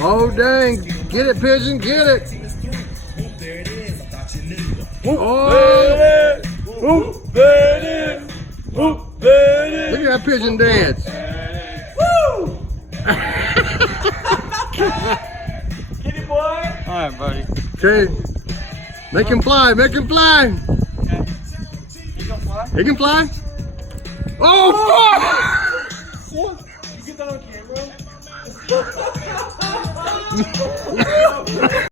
Oh dang! Get it, pigeon! Get it! Oh! Whoop, there it is. Whoop, there it is. Look at that pigeon dance! Woo! Get it, boy. All right, buddy. Okay, make him fly! Make him fly! You gonna fly? He can fly! Oh! You get that on camera?